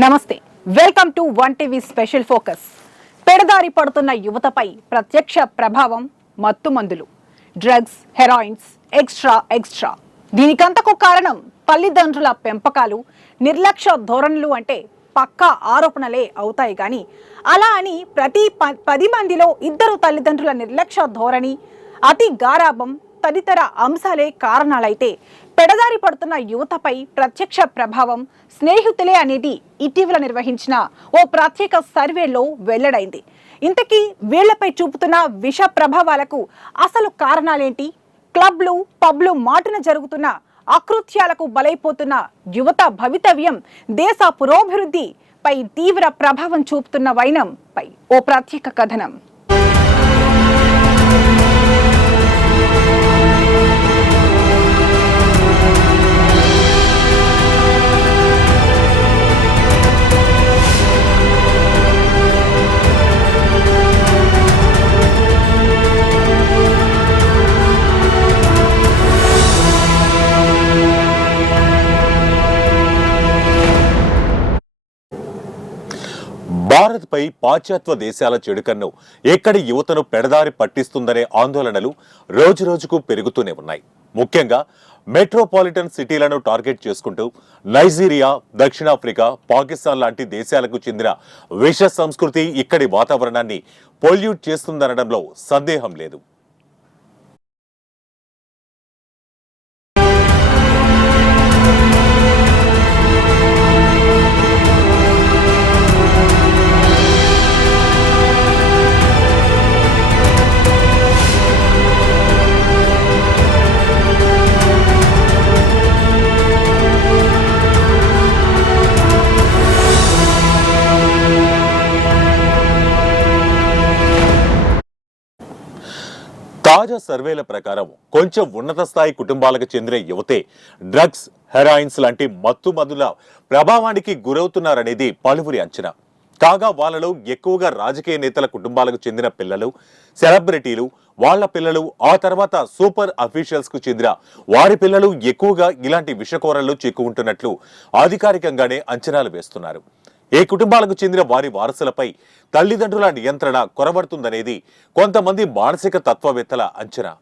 నమస్తే, welcome to one TV special focus. పెడదారి పడుతున్న యువతపై ప్రత్యక్ష ప్రభావం మత్తుమందులు, డ్రగ్స్, హెరాయిన్స్, ఎక్స్ట్రా. దీనికంతకు కారణం తల్లిదండ్రుల పెంపకాలు, నిర్లక్ష్య ధోరణులు అంటే పక్కా ఆరోపణలే అవుతాయి. కానీ అలా అని ప్రతి 10 మందిలో 2 తల్లిదండ్రుల నిర్లక్ష్య ధోరణి, అతి గారాబం తదితర అంశాలే కారణాలైతే పెడదారి పడుతున్న యువతపై ప్రత్యక్ష ప్రభావం స్నేహితులే అనేది ఇటీవల నిర్వహించిన ఓ ప్రత్యేక సర్వేలో వెల్లడైంది. ఇంతకీ వీళ్లపై చూపుతున్న విష ప్రభావాలకు అసలు కారణాలేంటి? క్లబ్లు, పబ్లు మాటున జరుగుతున్న అకృత్యాలకు బలైపోతున్న యువత భవితవ్యం, దేశ పురోభివృద్ధిపై తీవ్ర ప్రభావం చూపుతున్న వైనంపై ఓ ప్రత్యేక కథనం. భారత్పై పాశ్చాత్య దేశాల చెడుకన్ను ఎక్కడి యువతను పెడదారి పట్టిస్తుందనే ఆందోళనలు రోజురోజుకు పెరుగుతూనే ఉన్నాయి. ముఖ్యంగా మెట్రోపాలిటన్ సిటీలను టార్గెట్ చేసుకుంటూ నైజీరియా, దక్షిణాఫ్రికా, పాకిస్తాన్ లాంటి దేశాలకు చెందిన విష సంస్కృతి ఇక్కడి వాతావరణాన్ని పొల్యూట్ చేస్తుందనడంలో సందేహం లేదు. తాజా సర్వేల ప్రకారం కొంచెం ఉన్నత స్థాయి కుటుంబాలకు చెందిన యువతే డ్రగ్స్, హెరాయిన్స్ లాంటి మత్తు మందుల ప్రభావానికి గురవుతున్నారనేది పలువురి అంచనా. కాగా వాళ్ళలో ఎక్కువగా రాజకీయ నేతల కుటుంబాలకు చెందిన పిల్లలు, సెలబ్రిటీలు, వాళ్ల పిల్లలు, ఆ తర్వాత సూపర్ అఫీషియల్స్ కు చెందిన వారి పిల్లలు ఎక్కువగా ఇలాంటి విషకోరల్లో చిక్కుకుంటున్నట్లు అధికారికంగానే అంచనాలు వేస్తున్నారు. ఏ కుటుంబాలకు చెందిన వారి వారసులపై తల్లిదండ్రుల నియంత్రణ కొరబడుతుందనేది కొంతమంది మానసిక తత్వవేత్తల అంచనా.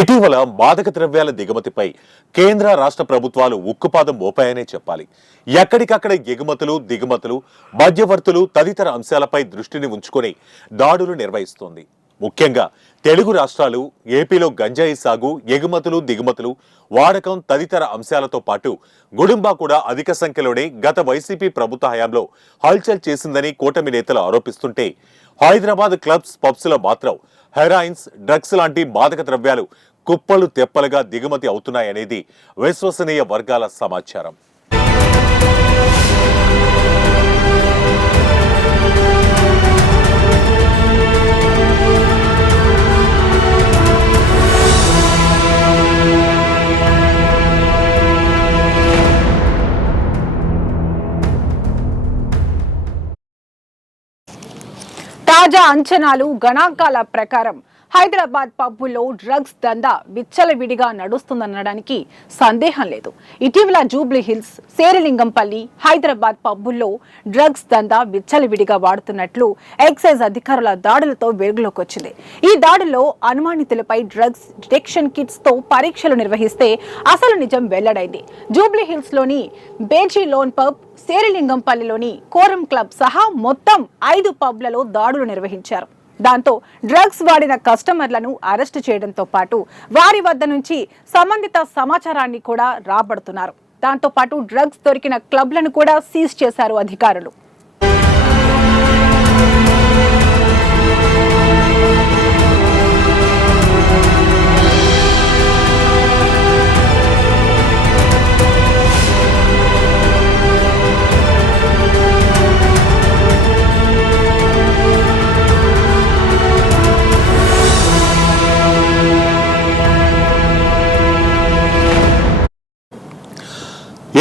ఇటీవల మాదక ద్రవ్యాల దిగుమతిపై కేంద్ర రాష్ట్ర ప్రభుత్వాలు ఉక్కుపాదం మోపాయనే చెప్పాలి. ఎక్కడికక్కడ ఎగుమతులు, దిగుమతులు, మధ్యవర్తులు తదితర అంశాలపై దృష్టిని ఉంచుకొని దాడులు నిర్వహిస్తోంది. ముఖ్యంగా తెలుగు రాష్ట్రాలు, ఏపీలో గంజాయి సాగు, ఎగుమతులు, దిగుమతులు, వాడకం తదితర అంశాలతో పాటు గుడుంబా కూడా అధిక సంఖ్యలోనే గత వైసీపీ ప్రభుత్వ హయాంలో హల్చల్ చేసిందని కూటమి నేతలు ఆరోపిస్తుంటే, హైదరాబాద్ క్లబ్స్, పబ్స్ లో మాత్రం హెరాయిన్స్, డ్రగ్స్ లాంటి మాదక ద్రవ్యాలు కుప్పలు తెప్పలుగా దిగుమతి అవుతున్నాయనేది విశ్వసనీయ వర్గాల సమాచారం. తాజా అంచనాలు, గణాంకాల ప్రకారం హైదరాబాద్ పబ్బుల్లో డ్రగ్స్ దందా విచ్చలవిడిగా నడుస్తుందనడానికి సందేహం లేదు. ఇటీవల జూబ్లీ హిల్స్, శేరిలింగంపల్లి, హైదరాబాద్ పబ్బుల్లో డ్రగ్స్ దందా విచ్చలవిడిగా వాడుతున్నట్లు ఎక్సైజ్ అధికారుల దాడులతో వెలుగులోకి వచ్చింది. ఈ దాడుల్లో అనుమానితులపై డ్రగ్స్ డిటెక్షన్ కిట్స్ తో పరీక్షలు నిర్వహిస్తే అసలు నిజం వెల్లడైంది. జూబ్లీ హిల్స్ లోని బేజీ లోన్ పబ్, శేరిలింగంపల్లిలోని కోరం క్లబ్ సహా మొత్తం 5 పబ్లలో దాడులు నిర్వహించారు. దాంతో డ్రగ్స్ వాడిన కస్టమర్లను అరెస్టు చేయడంతో పాటు వారి వద్ద నుంచి సంబంధిత సమాచారాన్ని కూడా రాబడుతున్నారు. దాంతో పాటు డ్రగ్స్ దొరికిన క్లబ్లను కూడా సీజ్ చేశారు అధికారులు.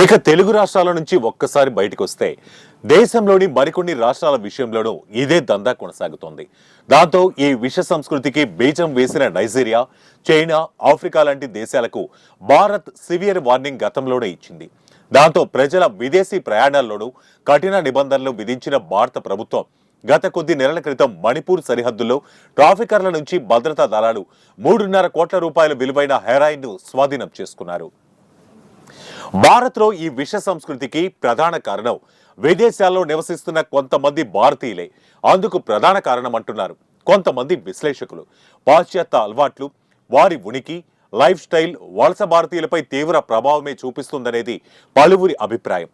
ఇక తెలుగు రాష్ట్రాల నుంచి ఒక్కసారి బయటకు వస్తే దేశంలోని మరికొన్ని రాష్ట్రాల విషయంలోనూ ఇదే దందా కొనసాగుతోంది. దాంతో ఈ విష సంస్కృతికి బీజం వేసిన నైజీరియా, చైనా, ఆఫ్రికా లాంటి దేశాలకు భారత్ సివియర్ వార్నింగ్ గతంలోనే ఇచ్చింది. దాంతో ప్రజల విదేశీ ప్రయాణాల్లోనూ కఠిన నిబంధనలు విధించిన భారత ప్రభుత్వం గత కొద్ది నెలల క్రితం మణిపూర్ సరిహద్దుల్లో ట్రాఫికర్ల నుంచి భద్రతా దళాలు 3.5 కోట్ల రూపాయల విలువైన హెరాయిన్ ను స్వాధీనం చేసుకున్నారు. భారత్లో ఈ విష సంస్కృతికి ప్రధాన కారణం విదేశాల్లో నివసిస్తున్న కొంతమంది భారతీయులే. అందుకు ప్రధాన కారణం అంటున్నారు కొంతమంది విశ్లేషకులు. పాశ్చాత్య అలవాట్లు, వారి ఉనికి, లైఫ్ స్టైల్ వలస భారతీయులపై తీవ్ర ప్రభావమే చూపిస్తుందనేది పలువురి అభిప్రాయం.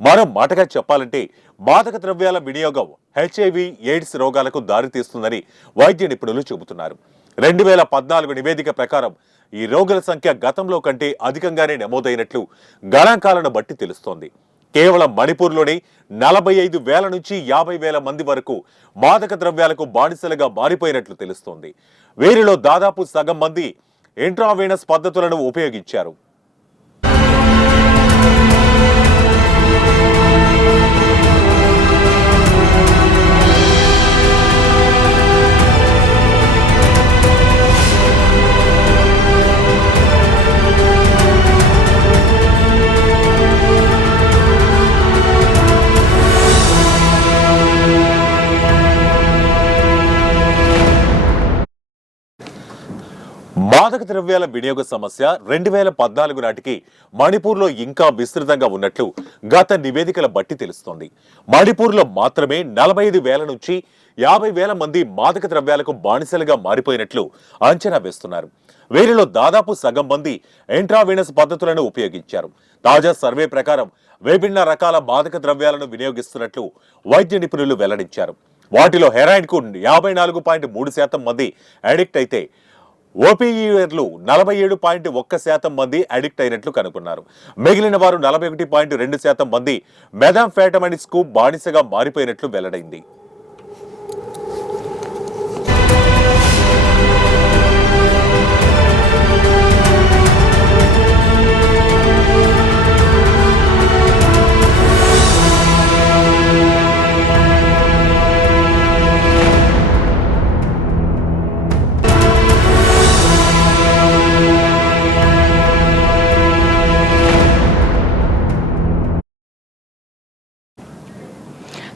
మరో మాటగా చెప్పాలంటే మాదక ద్రవ్యాల వినియోగం హెచ్ఐవి ఎయిడ్స్ రోగాలకు దారితీస్తుందని వైద్య నిపుణులు చెబుతున్నారు. 2014 నివేదిక ప్రకారం ఈ రోగుల సంఖ్య గతంలో కంటే అధికంగానే నమోదైనట్లు గణాంకాలను బట్టి తెలుస్తోంది. కేవలం మణిపూర్లోనే 45,000 నుంచి 50,000 మంది వరకు మాదక ద్రవ్యాలకు బానిసలుగా మారిపోయినట్లు తెలుస్తోంది. వీరిలో దాదాపు సగం మంది ఇంట్రావీనస్ పద్ధతులను ఉపయోగించారు. మాదక ద్రవ్యాల వినియోగ సమస్య 2014 నాటికి మణిపూర్లో ఇంకా విస్తృతంగా ఉన్నట్లు గత నివేదికల బట్టి తెలుస్తోంది. మణిపూర్లో మాత్రమే 45,000 నుంచి 50,000 మంది మాదక ద్రవ్యాలకు బానిసలుగా మారిపోయినట్లు అంచనా వేస్తున్నారు. వీరిలో దాదాపు సగం మంది ఇంట్రావీనస్ పద్ధతులను ఉపయోగించారు. తాజా సర్వే ప్రకారం విభిన్న రకాల మాదక ద్రవ్యాలను వినియోగిస్తున్నట్లు వైద్య నిపుణులు వెల్లడించారు. వాటిలో హెరాయిన్ కు 54.3% మంది అడిక్ట్ అయితే ఓపీఈఆర్లు 47.1% మంది అడిక్ట్ అయినట్లు కనుగొన్నారు. మిగిలిన వారు 41.2% మంది మెథాంఫెటమైన్స్ కు బానిసగా మారిపోయినట్లు వెల్లడైంది.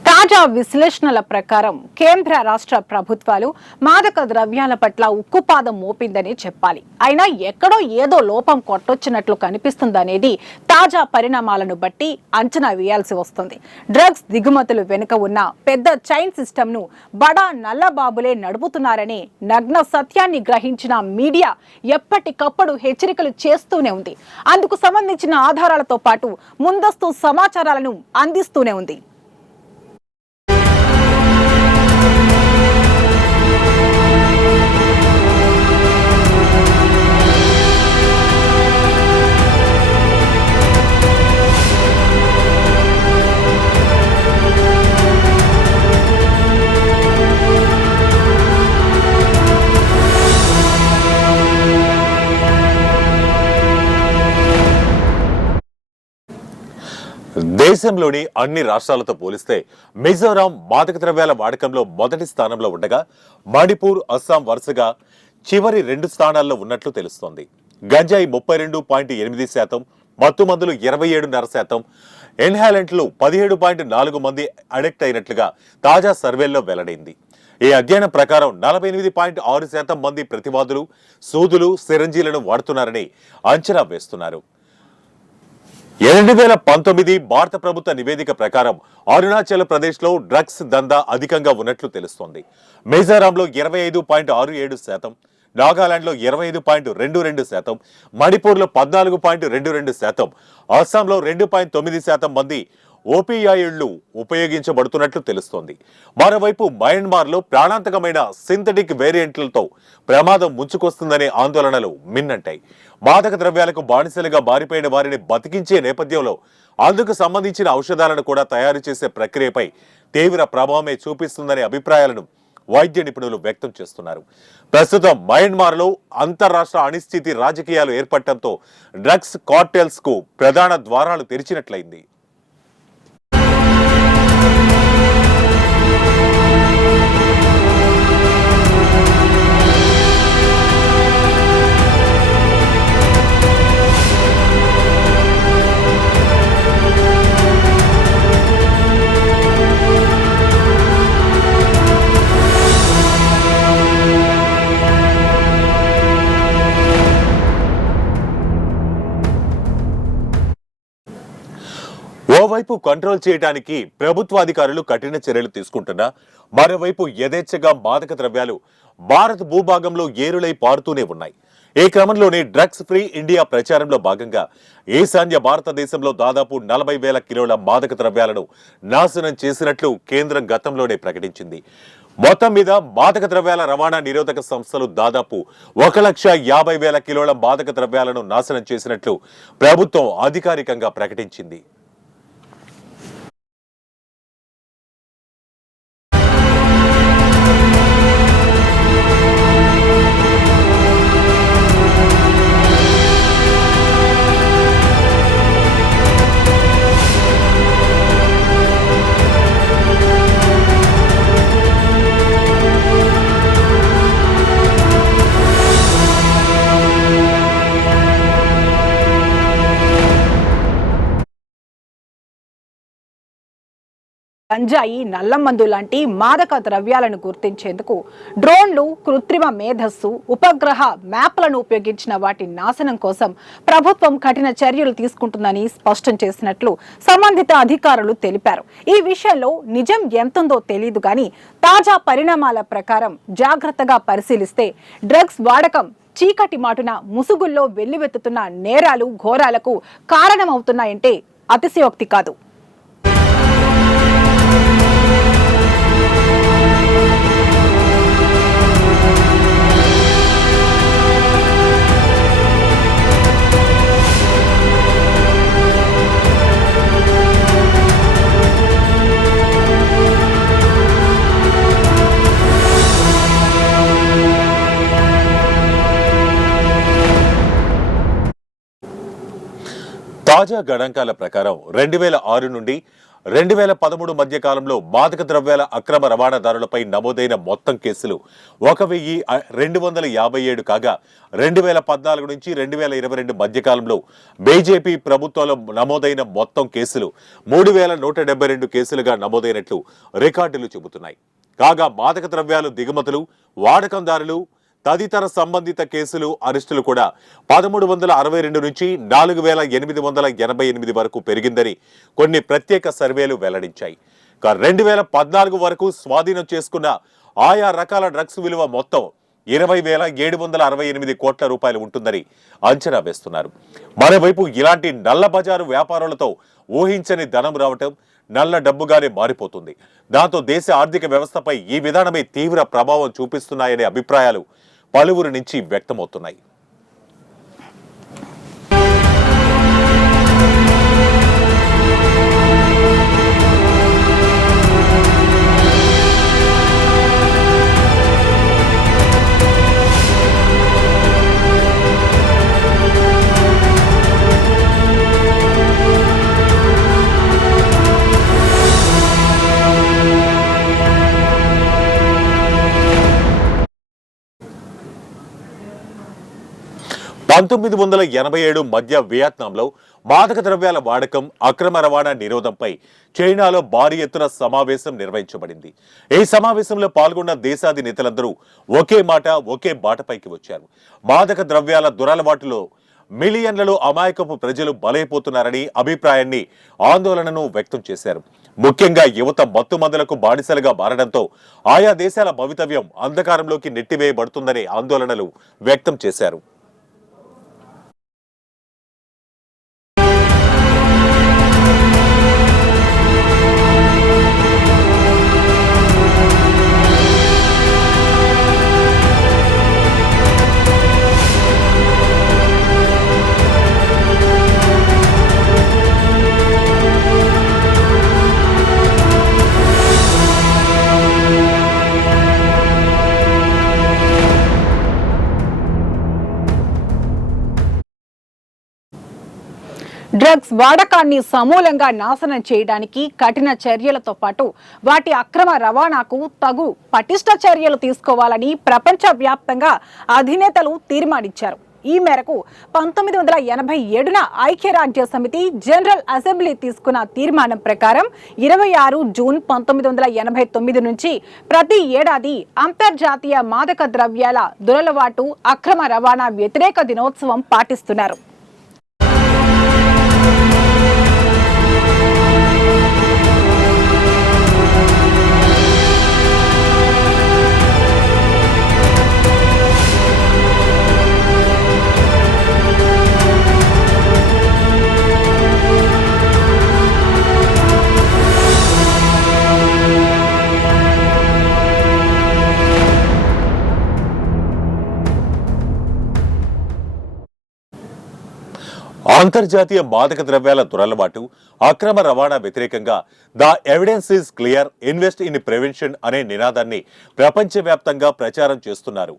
తాజా విశ్లేషణల ప్రకారం కేంద్ర రాష్ట్ర ప్రభుత్వాలు మాదక ద్రవ్యాల పట్ల ఉక్కుపాదం మోపిందని చెప్పాలి. అయినా ఎక్కడో ఏదో లోపం కొట్టొచ్చినట్లు కనిపిస్తుందనేది తాజా పరిణామాలను బట్టి అంచనా వేయాల్సి వస్తుంది. డ్రగ్స్ దిగుమతులు వెనుక ఉన్న పెద్ద చైన్ సిస్టమ్ ను బడా నల్లబాబులే నడుపుతున్నారనే నగ్న సత్యాన్ని గ్రహించిన మీడియా ఎప్పటికప్పుడు హెచ్చరికలు చేస్తూనే ఉంది. అందుకు సంబంధించిన ఆధారాలతో పాటు ముందస్తు సమాచారాలను అందిస్తూనే ఉంది. దేశంలోని అన్ని రాష్ట్రాలతో పోలిస్తే మిజోరాం మాదక ద్రవ్యాల వాడకంలో మొదటి స్థానంలో ఉండగా మణిపూర్, అస్సాం వరుసగా చివరి 2 స్థానాల్లో ఉన్నట్లు తెలుస్తోంది. గంజాయి 32.8%, మత్తుమందులు 27.5%, ఇన్హాలెంట్లు 17.4 మంది అడిక్ట్ అయినట్లుగా తాజా సర్వేల్లో వెల్లడైంది. ఈ అధ్యయనం ప్రకారం 48.6% మంది ప్రతివాదులు సూదులు, సిరంజీలను వాడుతున్నారని అంచనా వేస్తున్నారు. 2019 భారత ప్రభుత్వ నివేదిక ప్రకారం అరుణాచల్ ప్రదేశ్ లో డ్రగ్స్ దందా అధికంగా ఉన్నట్లు తెలుస్తోంది. మిజోరాంలో 25.67%, నాగాలాండ్ లో 25.22%, మణిపూర్ లో 14.22%, అస్సాంలో 2.9% మంది ఓపీఐలు ఉపయోగించబడుతున్నట్లు తెలుస్తోంది. మరోవైపు మయన్మార్ లో ప్రాణాంతకమైన సింథటిక్ వేరియంట్లతో ప్రమాదం ముంచుకొస్తుందనే ఆందోళనలు మిన్నంటాయి. మాదక ద్రవ్యాలకు బానిసలుగా మారిపోయిన వారిని బతికించే నేపథ్యంలో అందుకు సంబంధించిన ఔషధాలను కూడా తయారు చేసే ప్రక్రియపై తీవ్ర ప్రభావమే చూపిస్తుందనే అభిప్రాయాలను వైద్య నిపుణులు వ్యక్తం చేస్తున్నారు. ప్రస్తుతం మయన్మార్లో అంతర్రాష్ట్ర అనిశ్చితి రాజకీయాలు ఏర్పడటంతో డ్రగ్స్ కార్టెల్స్ కు ప్రధాన ద్వారాలు తెరిచినట్లయింది. ఓవైపు కంట్రోల్ చేయడానికి ప్రభుత్వాధికారులు కఠిన చర్యలు తీసుకుంటున్నా మరోవైపు యథేచ్ఛగా మాదక ద్రవ్యాలు భారత్ భూభాగంలో ఏరులై పారుతూనే ఉన్నాయి. ఈ క్రమంలోనే డ్రగ్స్ ఫ్రీ ఇండియా ప్రచారంలో భాగంగా ఈశాన్య భారతదేశంలో దాదాపు 40,000 కిలోల మాదక ద్రవ్యాలను నాశనం చేసినట్లు కేంద్రం గతంలోనే ప్రకటించింది. మొత్తం మీద మాదక ద్రవ్యాల రవాణా నిరోధక సంస్థలు దాదాపు 1,50,000 కిలోల మాదక ద్రవ్యాలను నాశనం చేసినట్లు ప్రభుత్వం అధికారికంగా ప్రకటించింది. గంజాయి, నల్లమందు లాంటి మాదక ద్రవ్యాలను గుర్తించేందుకు డ్రోన్లు, కృత్రిమ మేధస్సు, ఉపగ్రహ మ్యాప్లను ఉపయోగించిన వాటి నాశనం కోసం ప్రభుత్వం కఠిన చర్యలు తీసుకుంటుందని స్పష్టం చేసినట్లు సంబంధిత అధికారులు తెలిపారు. ఈ విషయంలో నిజం ఎంతుందో తెలియదు కానీ తాజా పరిణామాల ప్రకారం జాగ్రత్తగా పరిశీలిస్తే డ్రగ్స్ వాడకం చీకటి మాటున ముసుగుల్లో వెల్లువెత్తుతున్న నేరాలు, ఘోరాలకు కారణమవుతున్నాయంటే అతిశయోక్తి కాదు. తాజా గణాంకాల ప్రకారం 2006 నుండి 2013 మధ్య కాలంలో మాదక ద్రవ్యాల అక్రమ రవాణాదారులపై నమోదైన మొత్తం కేసులు 1,257 కాగా 2014 నుంచి 2022 మధ్య కాలంలో బీజేపీ ప్రభుత్వంలో నమోదైన మొత్తం కేసులు 3,172 కేసులుగా నమోదైనట్లు రికార్డులు చెబుతున్నాయి. కాగా మాదక ద్రవ్యాలు దిగుమతులు, వాడకందారులు తదితర సంబంధిత కేసులు, అరెస్టులు కూడా 1,362 నుంచి 4,888 వరకు పెరిగిందని కొన్ని ప్రత్యేక సర్వేలు వెల్లడించాయి. 2014 వరకు స్వాధీనం చేసుకున్న ఆయా రకాల డ్రగ్స్ విలువ మొత్తం 20,768 కోట్ల రూపాయలు ఉంటుందని అంచనా వేస్తున్నారు. మరోవైపు ఇలాంటి నల్ల బజారు వ్యాపారాలతో ఊహించని ధనం రావటం నల్ల డబ్బుగానే మారిపోతుంది. దాంతో దేశ ఆర్థిక వ్యవస్థపై ఈ విధానమే తీవ్ర ప్రభావం చూపిస్తున్నాయనే అభిప్రాయాలు పలువురి నుంచి వ్యక్తమవుతున్నాయి. పంతొమ్మిది 1987 మధ్య వియత్నాంలో మాదక ద్రవ్యాల వాడకం, అక్రమ రవాణా నిరోధంపై చైనాలో భారీ ఎత్తున సమావేశం నిర్వహించబడింది. ఈ సమావేశంలో పాల్గొన్న దేశాధినేతలందరూ ఒకే మాట, ఒకే బాటపైకి వచ్చారు. మాదక ద్రవ్యాల దురలవాటులో మిలియన్లలో అమాయకపు ప్రజలు బలైపోతున్నారని అభిప్రాయాన్ని, ఆందోళనను వ్యక్తం చేశారు. ముఖ్యంగా యువత మత్తుమందులకు బానిసలుగా మారడంతో ఆయా దేశాల భవితవ్యం అంధకారంలోకి నెట్టివేయబడుతుందనే ఆందోళనలు వ్యక్తం చేశారు. డ్రగ్స్ వాడకాన్ని సమూలంగా నాశనం చేయడానికి కఠిన చర్యలతో పాటు వాటి అక్రమ రవాణాకు తగు పటిష్ట చర్యలు తీసుకోవాలని ప్రపంచవ్యాప్తంగా అధినేతలు తీర్మానించారు. ఈ మేరకు 1987న ఐక్యరాజ్య సమితి జనరల్ అసెంబ్లీ తీసుకున్న తీర్మానం ప్రకారం 26 జూన్ 1989 నుంచి ప్రతి ఏడాది అంతర్జాతీయ మాదక ద్రవ్యాల దురలవాటు అక్రమ రవాణా వ్యతిరేక దినోత్సవం పాటిస్తున్నారు. అంతర్జాతీయ మాదక ద్రవ్యాల దురలవాటు అక్రమ రవాణా వ్యతిరేకంగా the evidence is clear, invest in prevention అనే నినాదాన్ని ప్రపంచవ్యాప్తంగా ప్రచారం చేస్తున్నారు.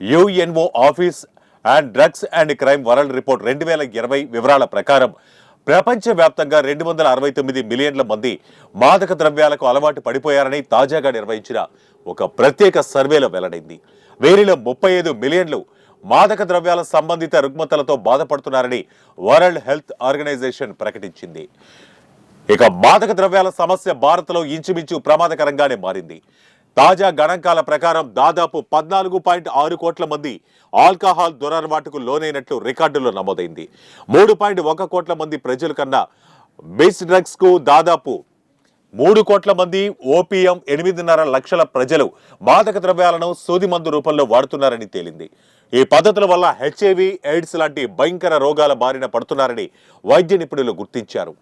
UNO office and drugs and crime world report 2020 వివరాల ప్రకారం ప్రపంచవ్యాప్తంగా 269 మిలియన్ల మంది మాదక ద్రవ్యాలకు అలవాటు పడిపోయారని తాజాగా నిర్వహించిన ఒక ప్రత్యేక సర్వేలో వెల్లడైంది. వీరిలో 35 మిలియన్లు మాదక ద్రవ్యాల సంబంధిత రుగ్మతలతో బాధపడుతున్నారని వరల్డ్ హెల్త్ ఆర్గనైజేషన్ ప్రకటించింది. ఇక మాదక ద్రవ్యాల సమస్య భారత్లో ఇంచుమించు ప్రమాదకరంగానే మారింది. తాజా గణాంకాల ప్రకారం దాదాపు 14.6 కోట్ల మంది ఆల్కహాల్ దురలవాటుకు లోనైనట్లు రికార్డుల్లో నమోదైంది. 3.1 కోట్ల మంది ప్రజల కన్నా బేస్ డ్రగ్స్ కు దాదాపు 3 కోట్ల మంది, ఓపీఎం 8.5 లక్షల ప్రజలు మాదక ద్రవ్యాలను సూది మందు రూపంలో వాడుతున్నారని తేలింది. ఈ పద్ధతుల వల్ల హెచ్ఐవి, ఎయిడ్స్ లాంటి భయంకర రోగాల బారిన పడుతున్నారని వైద్య నిపుణులు గుర్తించారు.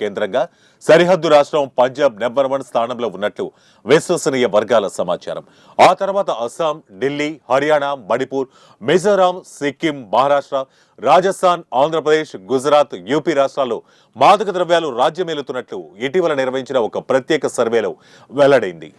కేంద్రంగా సరిహద్దు రాష్ట్రం పంజాబ్ నెంబర్ 1 స్థానంలో ఉన్నట్లు విశ్వసనీయ వర్గాల సమాచారం. ఆ తర్వాత అస్సాం, ఢిల్లీ, హర్యానా, మణిపూర్, మిజోరాం, సిక్కిం, మహారాష్ట్ర, రాజస్థాన్, ఆంధ్రప్రదేశ్, గుజరాత్, యూపీ రాష్ట్రాల్లో మాదక ద్రవ్యాలు రాజ్యమేలుతున్నట్లు ఇటీవల నిర్వహించిన ఒక ప్రత్యేక సర్వేలో వెల్లడైంది.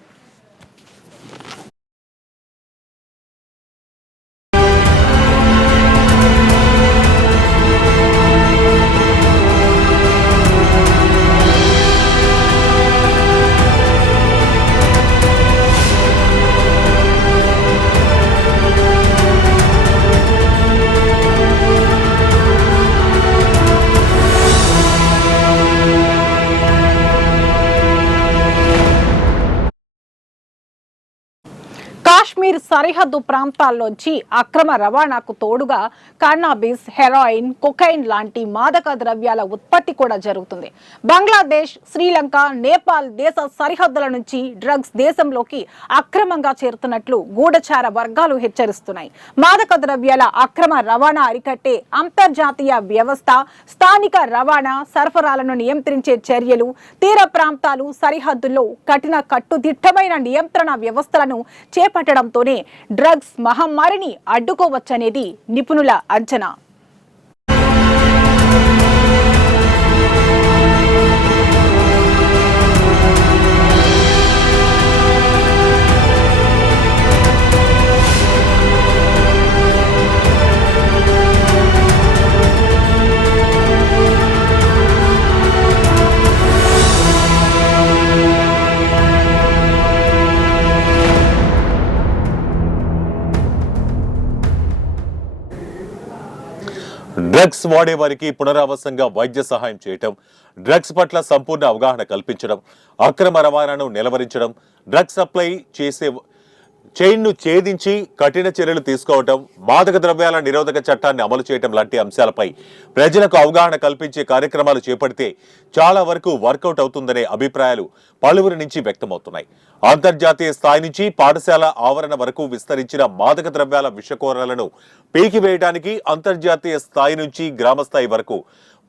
కాశ్మీర్ సరిహద్దు ప్రాంతాల్లోంచి అక్రమ రవాణాకు తోడుగా కన్నాబిస్, హెరాయిన్, కొకైన్ లాంటి మాదక ద్రవ్యాల ఉత్పత్తి కూడా జరుగుతుంది. బంగ్లాదేశ్, శ్రీలంక, నేపాల్ దేశ సరిహద్దుల నుంచి డ్రగ్స్ దేశంలోకి అక్రమంగా చేరుతున్నట్లు గూఢచార వర్గాలు హెచ్చరిస్తున్నాయి. మాదక ద్రవ్యాల అక్రమ రవాణా అరికట్టే అంతర్జాతీయ వ్యవస్థ, స్థానిక రవాణా సరఫరాలను నియంత్రించే చర్యలు, తీర ప్రాంతాలు, సరిహద్దుల్లో కఠిన కట్టుదిట్టమైన నియంత్రణ వ్యవస్థలను చేపట్టడంతోనే డ్రగ్స్ మహమ్మారిని అడ్డుకోవచ్చనేది నిపుణుల అంచనా. డ్రగ్స్ వాడే వారికి పునరావాసంగా వైద్య సహాయం చేయటం, డ్రగ్స్ పట్ల సంపూర్ణ అవగాహన కల్పించడం, అక్రమ రవాణాను నిలవరించడం, డ్రగ్స్ సప్లై చేసే చైన్ను ఛేదించి కఠిన చర్యలు తీసుకోవటం, మాదక ద్రవ్యాల నిరోధక చట్టాన్ని అమలు చేయటం లాంటి అంశాలపై ప్రజలకు అవగాహన కల్పించే కార్యక్రమాలు చేపడితే చాలా వరకు వర్కౌట్ అవుతుందనే అభిప్రాయాలు పలువురి నుంచి వ్యక్తమవుతున్నాయి. అంతర్జాతీయ స్థాయి నుంచి పాఠశాల ఆవరణ వరకు విస్తరించిన మాదక ద్రవ్యాల విషకోరలను పీకివేయడానికి అంతర్జాతీయ స్థాయి నుంచి గ్రామ స్థాయి వరకు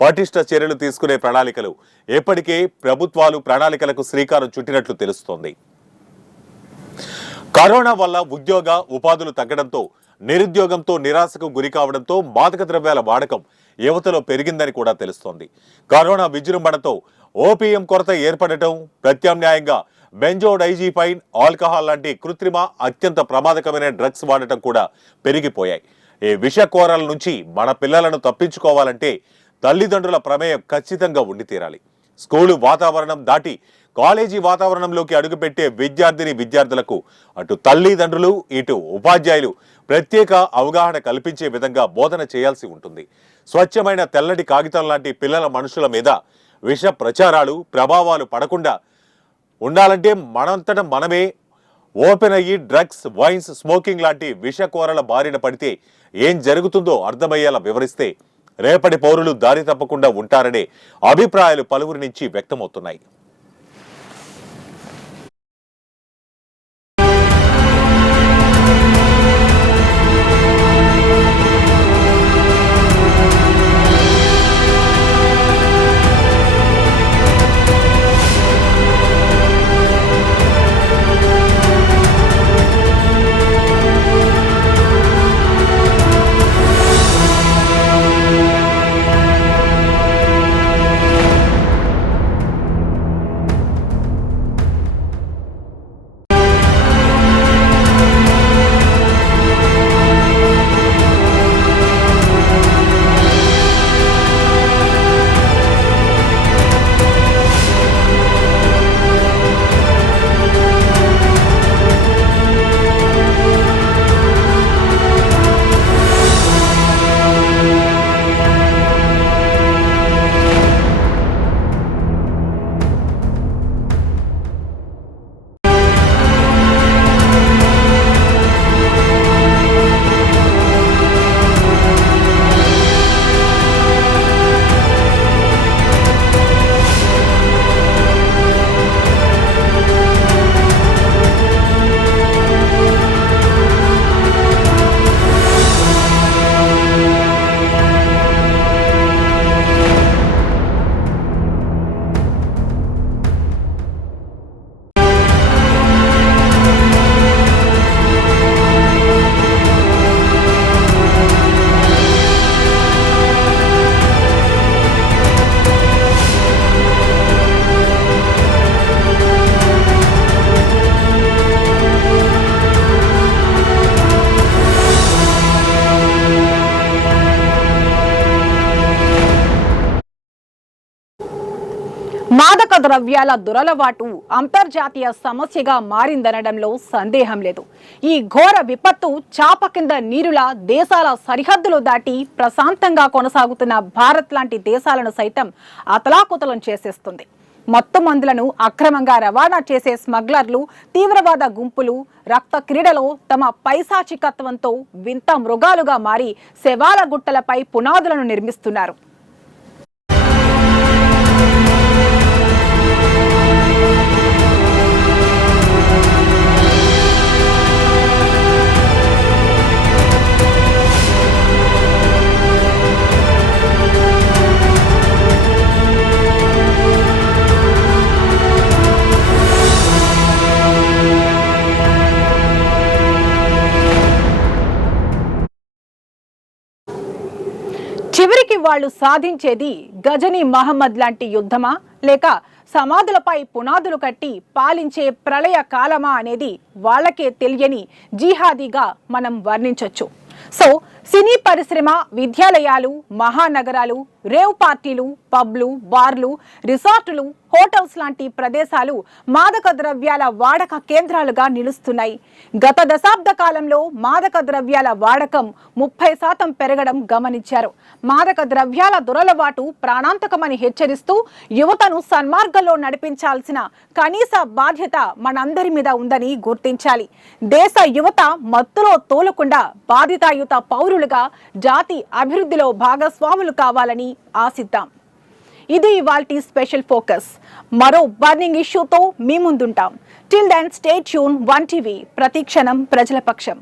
పటిష్ట చర్యలు తీసుకునే ప్రణాళికలు ఎప్పటికే ప్రభుత్వాలు ప్రణాళికలకు శ్రీకారం చుట్టినట్లు తెలుస్తోంది. కరోనా వల్ల ఉద్యోగ ఉపాధులు తగ్గడంతో నిరుద్యోగంతో నిరాశకు గురి కావడంతో మాదక ద్రవ్యాల వాడకం యువతలో పెరిగిందని కూడా తెలుస్తోంది. కరోనా విజృంభణతో ఓపీఎం కొరత ఏర్పడటం, ప్రత్యామ్నాయంగా బెంజోడైజిపైన్, ఆల్కహాల్ లాంటి కృత్రిమ అత్యంత ప్రమాదకమైన డ్రగ్స్ వాడటం కూడా పెరిగిపోయాయి. ఈ విషకోరాల నుంచి మన పిల్లలను తప్పించుకోవాలంటే తల్లిదండ్రుల ప్రమేయం ఖచ్చితంగా ఉండి తీరాలి. స్కూలు వాతావరణం దాటి కాలేజీ వాతావరణంలోకి అడుగుపెట్టే విద్యార్థులకు అటు తల్లిదండ్రులు ఇటు ఉపాధ్యాయులు ప్రత్యేక అవగాహన కల్పించే విధంగా బోధన చేయాల్సి ఉంటుంది. స్వచ్ఛమైన తెల్లటి కాగితం లాంటి పిల్లల మనుషుల మీద విష ప్రచారాలు ప్రభావాలు పడకుండా ఉండాలంటే మనంతట మనమే ఓపెన్ అయ్యి డ్రగ్స్, వైన్స్, స్మోకింగ్ లాంటి విషకోరల బారిన పడితే ఏం జరుగుతుందో అర్థమయ్యేలా వివరిస్తే రేపటి పౌరులు దారి తప్పకుండా ఉంటారనే అభిప్రాయాలు పలువురి నుంచి వ్యక్తమవుతున్నాయి. మాదక ద్రవ్యాల దురలవాటు అంతర్జాతీయ సమస్యగా మారిందనడంలో సందేహం లేదు. ఈ ఘోర విపత్తు చాప కింద నీరులా దేశాల సరిహద్దులు దాటి ప్రశాంతంగా కొనసాగుతున్న భారత్ లాంటి దేశాలను సైతం అతలాకుతలం చేసేస్తుంది. మత్తు మందులను అక్రమంగా రవాణా చేసే స్మగ్లర్లు, తీవ్రవాద గుంపులు రక్త క్రీడలో తమ పైశాచికత్వంతో వింత మృగాలుగా మారి శవాల గుట్టలపై పునాదులను నిర్మిస్తున్నారు. చివరికి వాళ్ళు సాధించేది గజనీ మహమ్మద్ లాంటి యుద్ధమా, లేక సమాధులపై పునాదులు కట్టి పాలించే ప్రళయ కాలమా అనేది వాళ్ళకే తెలియని జిహాదీగా మనం వర్ణించొచ్చు. సో సినీ పరిశ్రమ, విద్యాలయాలు, మహానగరాలు, రేవ్ పార్టీలు, పబ్లు, బార్లు, రిసార్టులు, హోటల్స్ లాంటి ప్రదేశాలు మాదక ద్రవ్యాల వాడక కేంద్రాలుగా నిలుస్తున్నాయి. గత దశాబ్ద కాలంలో మాదక ద్రవ్యాల వాడకం 30% పెరగడం గమనించారు. మాదక ద్రవ్యాల దురలవాటు ప్రాణాంతకమని హెచ్చరిస్తూ యువతను సన్మార్గంలో నడిపించాల్సిన కనీస బాధ్యత మనందరి మీద ఉందని గుర్తించాలి. దేశ యువత మత్తులో తోలకుండా బాధితాయుత పౌరులుగా జాతి అభివృద్ధిలో భాగస్వాములు కావాలని ఆశిద్దాం. ఇది ఇవాల్టి స్పెషల్ ఫోకస్. మరో బర్నింగ్ ఇష్యూతో మీ ముందుంటాం. Till then stay tune 1 TV, ప్రతి క్షణం ప్రజల పక్షం.